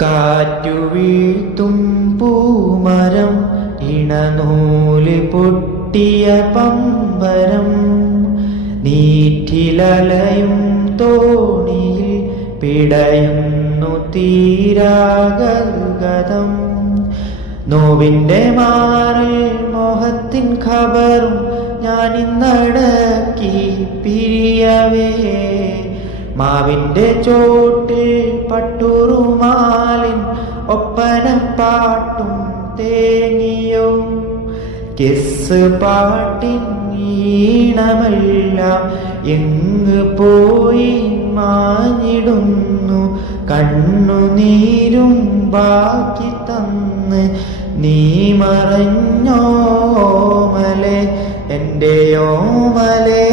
കാറ്റു വീഴ്ത്തും പൂമരം, ഇണനൂല് പൊട്ടിയ പമ്പരം, നീറ്റിലലയും തോണിയിൽ പിടയുന്നു തീരാഗൽഗതം. നോവിൻ്റെ മാറിൽ മോഹത്തിൻ ഖബറും ഞാനിന്നടക്കി പിരിയവേ. മാവിൻ്റെ ചോട്ടിൽ പട്ടുറുമാലിൻ ഒപ്പനപ്പാട്ടും തേങ്ങിയോ. കിസ് പാട്ടിൻ ഈണമെല്ലാം എങ്ങ് പോയി മാഞ്ഞിടുന്നു. കണ്ണുനീരും ബാക്കി തന്ന് നീ മറഞ്ഞോമലെ, എൻ്റെ ഓമലേ.